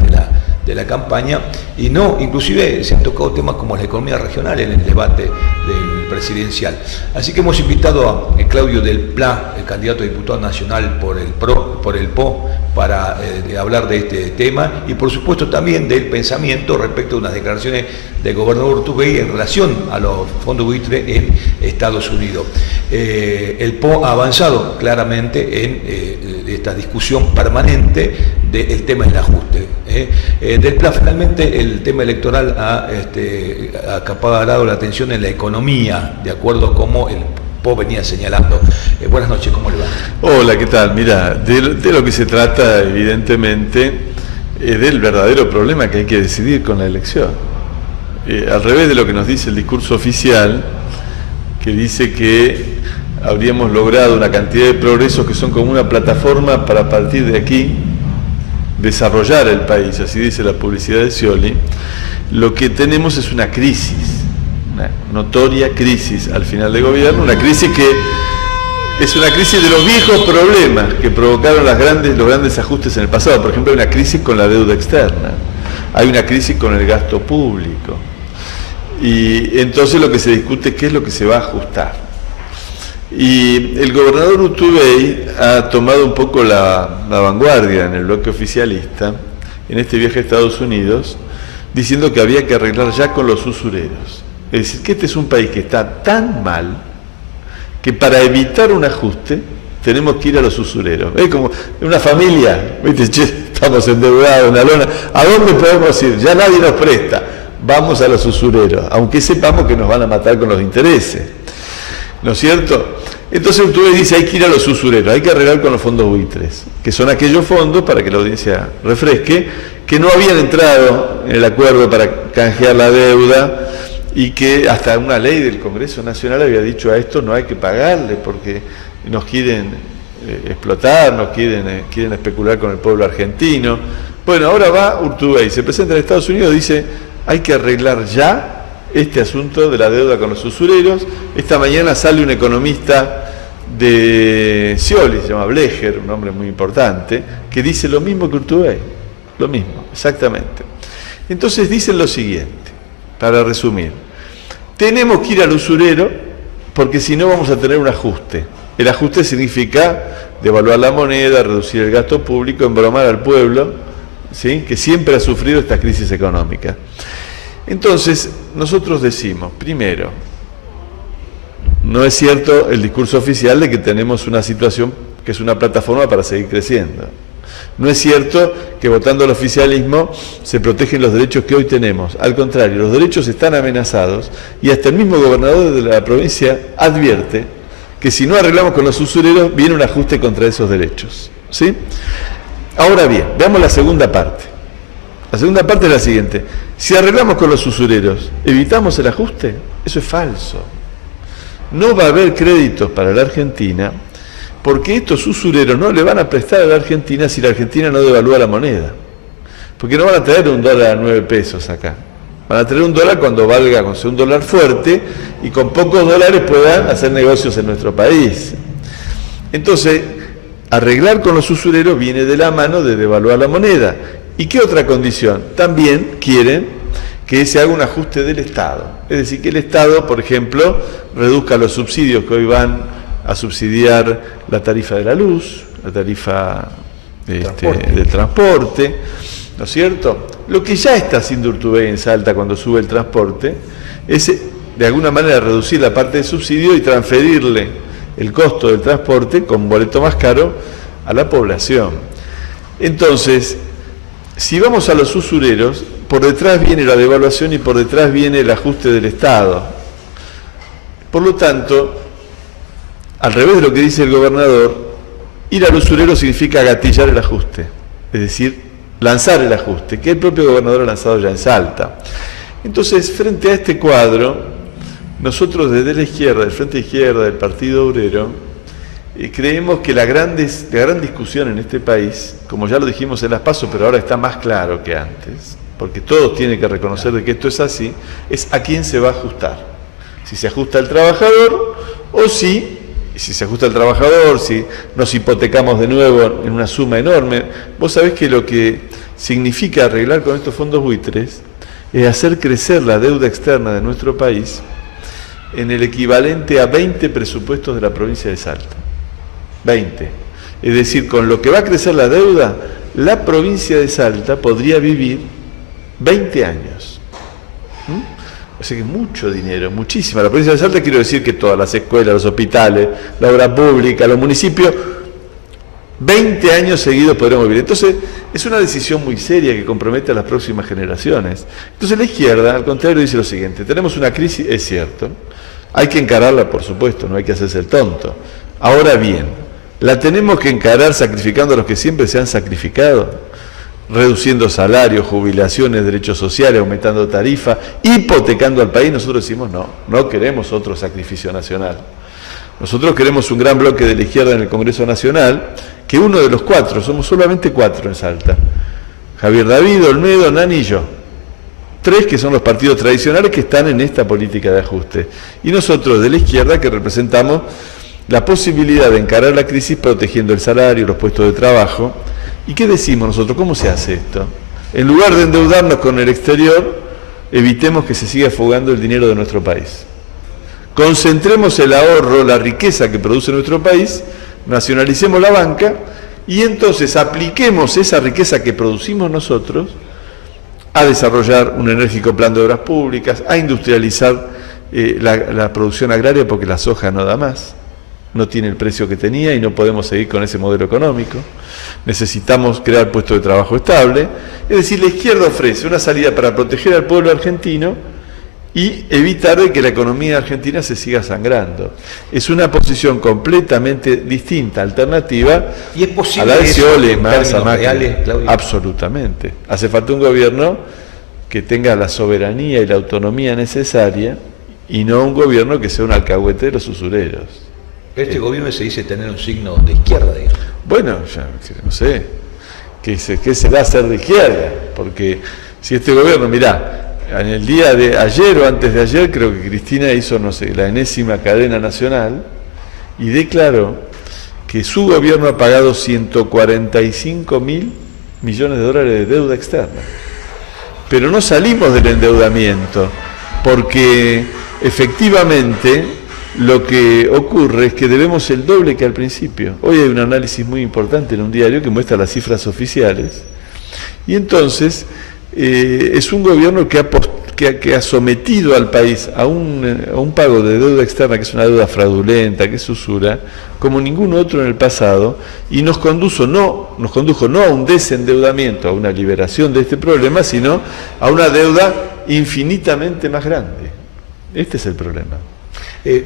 de la campaña, y no, inclusive se han tocado temas como la economía regional en el debate del presidencial. Así que hemos invitado a Claudio del Pla, el candidato a diputado nacional por el PO, para hablar de este tema y por supuesto también del pensamiento respecto a unas declaraciones del gobernador Urtubey en relación a los fondos buitre en Estados Unidos. El PO ha avanzado claramente en esta discusión permanente del tema del ajuste. Del Pla, finalmente el tema electoral ha acaparado la atención en la economía, de acuerdo a cómo el PO venía señalando. Buenas noches, ¿cómo le va? Hola, ¿qué tal? Mira, de lo que se trata, evidentemente, del verdadero problema que hay que decidir con la elección. Al revés de lo que nos dice el discurso oficial, que dice que habríamos logrado una cantidad de progresos que son como una plataforma para a partir de aquí desarrollar el país, así dice la publicidad de Scioli. Lo que tenemos es una crisis, una notoria crisis al final del gobierno, una crisis que es una crisis de los viejos problemas que provocaron los grandes ajustes en el pasado. Por ejemplo, hay una crisis con la deuda externa, hay una crisis con el gasto público, y entonces lo que se discute es qué es lo que se va a ajustar. Y el gobernador Urtubey ha tomado un poco la vanguardia en el bloque oficialista en este viaje a Estados Unidos, diciendo que había que arreglar ya con los usureros. Es decir, que este es un país que está tan mal que para evitar un ajuste tenemos que ir a los usureros. Es como una familia, ¿viste? Che, estamos endeudados en la lona, ¿a dónde podemos ir? Ya nadie nos presta, vamos a los usureros, aunque sepamos que nos van a matar con los intereses, ¿no es cierto? Entonces Urtubey dice, hay que ir a los usureros, hay que arreglar con los fondos buitres, que son aquellos fondos, para que la audiencia refresque, que no habían entrado en el acuerdo para canjear la deuda, y que hasta una ley del Congreso Nacional había dicho a esto no hay que pagarle porque nos quieren explotar, nos quieren especular con el pueblo argentino. Bueno, ahora va Urtubey, se presenta en Estados Unidos, dice hay que arreglar ya este asunto de la deuda con los usureros. Esta mañana sale un economista de Scioli, se llama Blecher, un hombre muy importante, que dice lo mismo que Urtubey, lo mismo, exactamente. Entonces dicen lo siguiente, para resumir: tenemos que ir al usurero porque si no vamos a tener un ajuste. El ajuste significa devaluar la moneda, reducir el gasto público, embromar al pueblo, ¿sí?, que siempre ha sufrido esta crisis económica. Entonces, nosotros decimos, primero, no es cierto el discurso oficial de que tenemos una situación que es una plataforma para seguir creciendo. No es cierto que votando al oficialismo se protegen los derechos que hoy tenemos. Al contrario, los derechos están amenazados y hasta el mismo gobernador de la provincia advierte que si no arreglamos con los usureros viene un ajuste contra esos derechos, ¿sí? Ahora bien, veamos la segunda parte. La segunda parte es la siguiente: si arreglamos con los usureros, ¿evitamos el ajuste? Eso es falso. No va a haber créditos para la Argentina porque estos usureros no le van a prestar a la Argentina si la Argentina no devalúa la moneda. Porque no van a traer un dólar a 9 pesos acá. Van a traer un dólar cuando valga, con un dólar fuerte, y con pocos dólares puedan hacer negocios en nuestro país. Entonces, arreglar con los usureros viene de la mano de devaluar la moneda. ¿Y qué otra condición? También quieren que se haga un ajuste del Estado. Es decir, que el Estado, por ejemplo, reduzca los subsidios que hoy van a subsidiar la tarifa de la luz, la tarifa del transporte, ¿no es cierto? Lo que ya está haciendo Urtubey en Salta cuando sube el transporte es, de alguna manera, reducir la parte de subsidio y transferirle el costo del transporte con boleto más caro a la población. Entonces, si vamos a los usureros, por detrás viene la devaluación y por detrás viene el ajuste del Estado. Por lo tanto, al revés de lo que dice el gobernador, ir al usurero significa gatillar el ajuste, es decir, lanzar el ajuste, que el propio gobernador ha lanzado ya en Salta. Entonces, frente a este cuadro, nosotros desde la izquierda, del Frente Izquierda, del Partido Obrero, creemos que la gran discusión en este país, como ya lo dijimos en las PASO, pero ahora está más claro que antes, porque todos tienen que reconocer de que esto es así, es a quién se va a ajustar. Si se ajusta al trabajador o si se ajusta al trabajador, si nos hipotecamos de nuevo en una suma enorme. Vos sabés que lo que significa arreglar con estos fondos buitres es hacer crecer la deuda externa de nuestro país en el equivalente a 20 presupuestos de la provincia de Salta. 20. Es decir, con lo que va a crecer la deuda, la provincia de Salta podría vivir 20 años. O sea que mucho dinero, muchísima. La provincia de Salta, quiero decir que todas las escuelas, los hospitales, la obra pública, los municipios, 20 años seguidos podremos vivir. Entonces, es una decisión muy seria que compromete a las próximas generaciones. Entonces, la izquierda, al contrario, dice lo siguiente: tenemos una crisis, es cierto, hay que encararla, por supuesto, no hay que hacerse el tonto. Ahora bien, ¿la tenemos que encarar sacrificando a los que siempre se han sacrificado? Reduciendo salarios, jubilaciones, derechos sociales, aumentando tarifas, hipotecando al país. Nosotros decimos no queremos otro sacrificio nacional. Nosotros queremos un gran bloque de la izquierda en el Congreso Nacional, que uno de los 4, somos solamente 4 en Salta: Javier David, Olmedo, Nani y yo. 3 que son los partidos tradicionales que están en esta política de ajuste. Y nosotros de la izquierda, que representamos la posibilidad de encarar la crisis protegiendo el salario, los puestos de trabajo. ¿Y qué decimos nosotros? ¿Cómo se hace esto? En lugar de endeudarnos con el exterior, evitemos que se siga fugando el dinero de nuestro país. Concentremos el ahorro, la riqueza que produce nuestro país, nacionalicemos la banca y entonces apliquemos esa riqueza que producimos nosotros a desarrollar un enérgico plan de obras públicas, a industrializar la producción agraria, porque la soja no da más, no tiene el precio que tenía y no podemos seguir con ese modelo económico. Necesitamos crear puestos de trabajo estable. Es decir, la izquierda ofrece una salida para proteger al pueblo argentino y evitar de que la economía argentina se siga sangrando. Es una posición completamente distinta, alternativa, ¿y es posible a la de Scioli, Massa, Macri. Claudio? Absolutamente. Hace falta un gobierno que tenga la soberanía y la autonomía necesaria y no un gobierno que sea un alcahuete de los usureros. Este gobierno se dice tener un signo de izquierda, digamos. Bueno, ya no sé, ¿qué será ser de izquierda? Porque si este gobierno, mirá, en el día de ayer o antes de ayer, creo que Cristina hizo, no sé, la enésima cadena nacional, y declaró que su gobierno ha pagado 145.000 millones de dólares de deuda externa. Pero no salimos del endeudamiento, porque efectivamente lo que ocurre es que debemos el doble que al principio. Hoy hay un análisis muy importante en un diario que muestra las cifras oficiales, y entonces es un gobierno que ha sometido al país a un pago de deuda externa, que es una deuda fraudulenta, que es usura, como ningún otro en el pasado, y nos condujo no a un desendeudamiento, a una liberación de este problema, sino a una deuda infinitamente más grande. Este es el problema.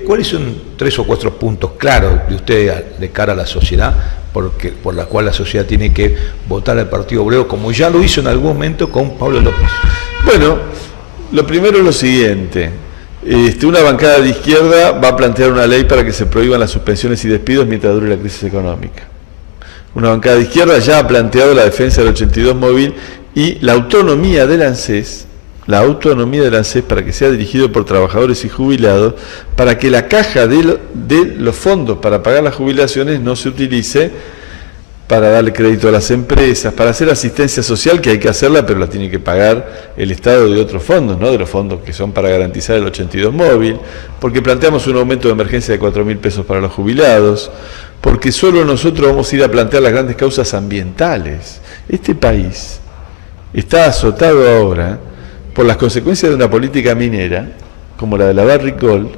¿Cuáles son 3 o 4 puntos claros de usted de cara a la sociedad, por la cual la sociedad tiene que votar al Partido Obrero, como ya lo hizo en algún momento con Pablo López? Bueno, lo primero es lo siguiente. Una bancada de izquierda va a plantear una ley para que se prohíban las suspensiones y despidos mientras dure la crisis económica. Una bancada de izquierda ya ha planteado la defensa del 82 móvil y la autonomía del ANSES, para que sea dirigido por trabajadores y jubilados, para que la caja de los fondos para pagar las jubilaciones no se utilice para darle crédito a las empresas, para hacer asistencia social, que hay que hacerla, pero la tiene que pagar el Estado de otros fondos, ¿no? De los fondos que son para garantizar el 82 móvil, porque planteamos un aumento de emergencia de 4.000 pesos para los jubilados, porque solo nosotros vamos a ir a plantear las grandes causas ambientales. Este país está azotado ahora por las consecuencias de una política minera, como la de la Barrick Gold,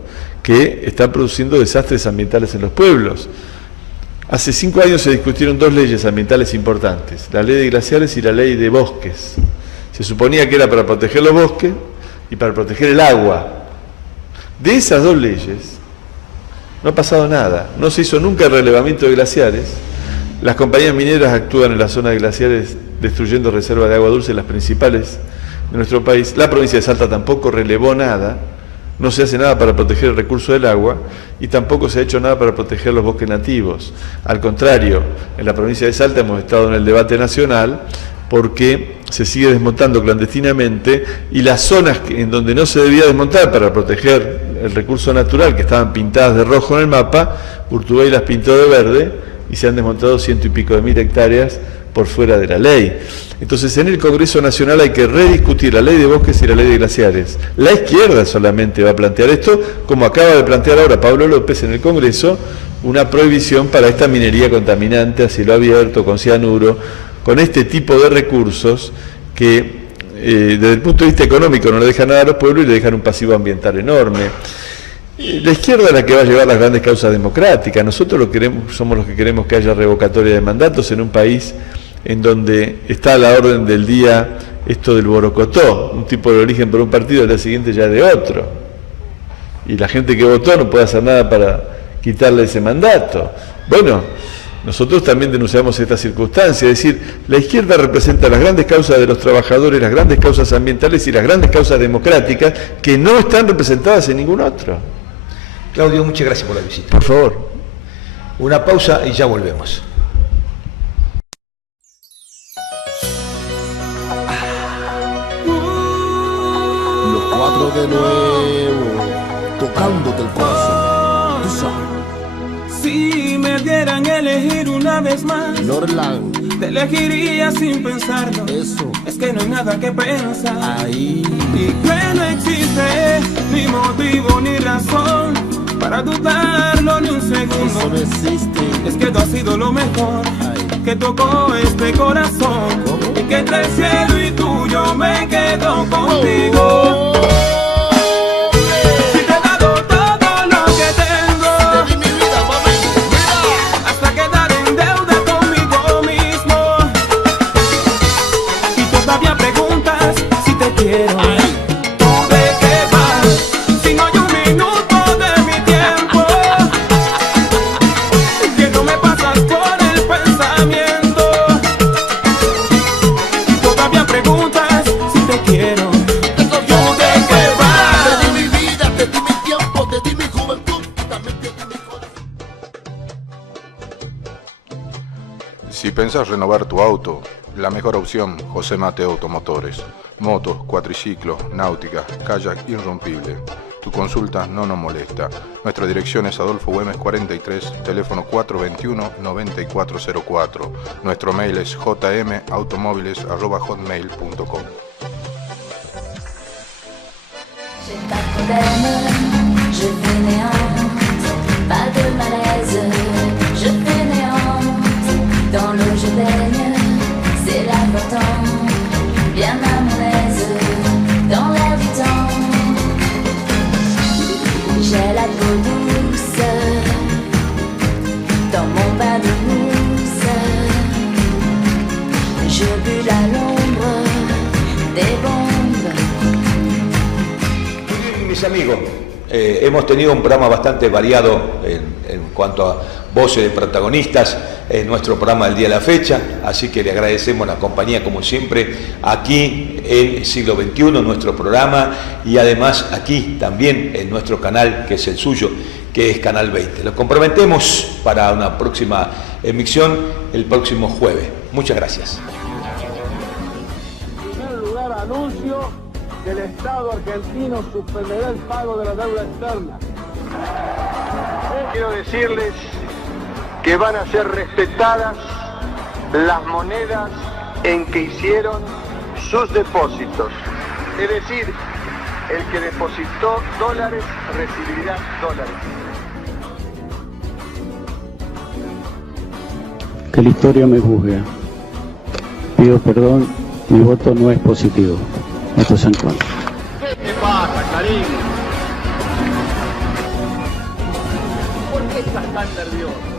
que está produciendo desastres ambientales en los pueblos. Hace 5 años se discutieron 2 leyes ambientales importantes, la ley de glaciares y la ley de bosques. Se suponía que era para proteger los bosques y para proteger el agua. De esas 2 leyes no ha pasado nada, no se hizo nunca el relevamiento de glaciares. Las compañías mineras actúan en la zona de glaciares destruyendo reservas de agua dulce, las principales de nuestro país. La provincia de Salta tampoco relevó nada. No se hace nada para proteger el recurso del agua y tampoco se ha hecho nada para proteger los bosques nativos. Al contrario, en la provincia de Salta hemos estado en el debate nacional porque se sigue desmontando clandestinamente, y las zonas en donde no se debía desmontar para proteger el recurso natural, que estaban pintadas de rojo en el mapa, Urtubey las pintó de verde y se han desmontado 100 y pico de mil hectáreas por fuera de la ley. Entonces, en el Congreso Nacional hay que rediscutir la ley de bosques y la ley de glaciares. La izquierda solamente va a plantear esto, como acaba de plantear ahora Pablo López en el Congreso, una prohibición para esta minería contaminante a cielo abierto, con cianuro, con este tipo de recursos que desde el punto de vista económico no le dejan nada a los pueblos y le dejan un pasivo ambiental enorme. La izquierda es la que va a llevar las grandes causas democráticas. Nosotros somos los que queremos que haya revocatoria de mandatos en un país en donde está a la orden del día esto del borocotó, un tipo de origen por un partido, al día siguiente ya de otro. Y la gente que votó no puede hacer nada para quitarle ese mandato. Bueno, nosotros también denunciamos esta circunstancia, es decir, la izquierda representa las grandes causas de los trabajadores, las grandes causas ambientales y las grandes causas democráticas que no están representadas en ningún otro. Claudio, muchas gracias por la visita. Por favor. Una pausa y ya volvemos. Los 4 de nuevo, tocándote el corazón. Tú sabes. Si me dieran elegir una vez más, Norland, te elegiría sin pensarlo. Eso. Es que no hay nada que pensar. Ahí. Y que no existe ni motivo ni razón para dudarlo ni un segundo. Eso no existe. Es que tú has sido lo mejor. Ay. Que tocó este corazón. ¿Cómo? Y que entre el cielo y tú yo me quedo contigo. Si te he dado todo lo que tengo, Te di mi vida, mami. Mira. hasta quedar en deuda conmigo mismo. Y todavía preguntas si te quiero. ¿Tú de qué vas? Si no hay un minuto de mi tiempo que no me pasas por el pensamiento. Y todavía preguntas si te quiero. ¿Tú de qué vas? Te di mi vida, te di mi tiempo, te di mi juventud, también te di mi corazón. Si pensás renovar tu auto, la mejor opción, José Mateo Automotores. Motos, cuatriciclos, náuticas, kayak irrompible. Tu Tu consulta no nos molesta. Nuestra dirección es Adolfo Güemes 43, teléfono 421-9404. Nuestro mail es jmautomóviles@hotmail.com. J'ai pas de problème, je fainéante, pas de malaise, je fainéante, dans l'eau je baigne, c'est l'important, bien à mon aise, dans l'air du temps, j'ai la peau douce, dans mon bain de mousse, je bulle à l'ombre des bombes. Mis amigos, hemos tenido un programa bastante variado en cuanto a voces de protagonistas en nuestro programa del día de la fecha, así que le agradecemos la compañía como siempre aquí en Siglo XXI, nuestro programa, y además aquí también en nuestro canal, que es el suyo, que es Canal 20. Los comprometemos para una próxima emisión el próximo jueves. Muchas gracias. En primer lugar, anuncio que el Estado argentino suspenderá el pago de la deuda externa. Quiero decirles que van a ser respetadas las monedas en que hicieron sus depósitos. Es decir, el que depositó dólares recibirá dólares. Que la historia me juzgue. Pido perdón, mi voto no es positivo. Esto es en contra. ¿Qué te pasa, Karim? ¿Por qué estás tan nervioso?